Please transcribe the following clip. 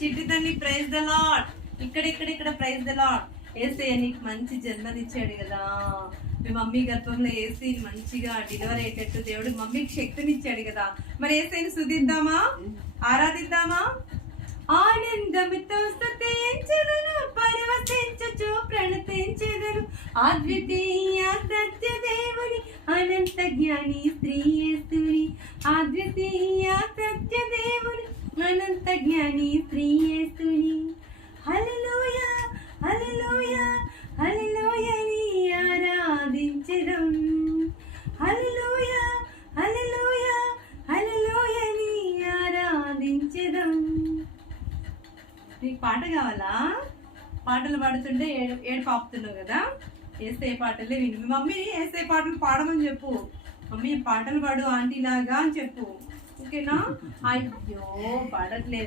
చిట్టి తల్లి praise the lord. ఇక్కడ ప్రైజ్ ద లార్డ్. యేసయ్య నీకు మంచి జన్మనిచ్చాడు కదా, మీ మమ్మీ గర్భంలో యేసు మంచిగా డెలివరీ అయ్యేటట్టు దేవుడు మమ్మీకి శక్తినిచ్చాడు కదా. మరి యేసయ్యని స్తుతిద్దామా, ఆరాధిద్దామా? ఆనందముతో స్తుతించెదను, పరవశించుచు ప్రణతించెదను అద్వితీయ సత్య దేవుని అనంత జ్ఞాని శ్రీ యేసుని. అద్వితీయ సత్య దేవుని అనంత జ్ఞాని శ్రీ యేసుని. హల్లెలూయా హల్లెలూయా హల్లెలూయా ని ఆరాధించెదం. హల్లెలూయా హల్లెలూయా హల్లెలూయా ని ఆరాధించెదం. నీకు పాట కావాలా? పాటలు పాడుతుంటే ఏడు పాపుతున్నావు కదా. యేసయ్య పాటలే విను. మీ మమ్మీ యేసయ్య పాటలు పాడమని చెప్పు. మమ్మీ పాటలు పాడు ఆంటీ లాగా అని చెప్పు, ఓకేనా? అయ్యో పాడట్లేదు.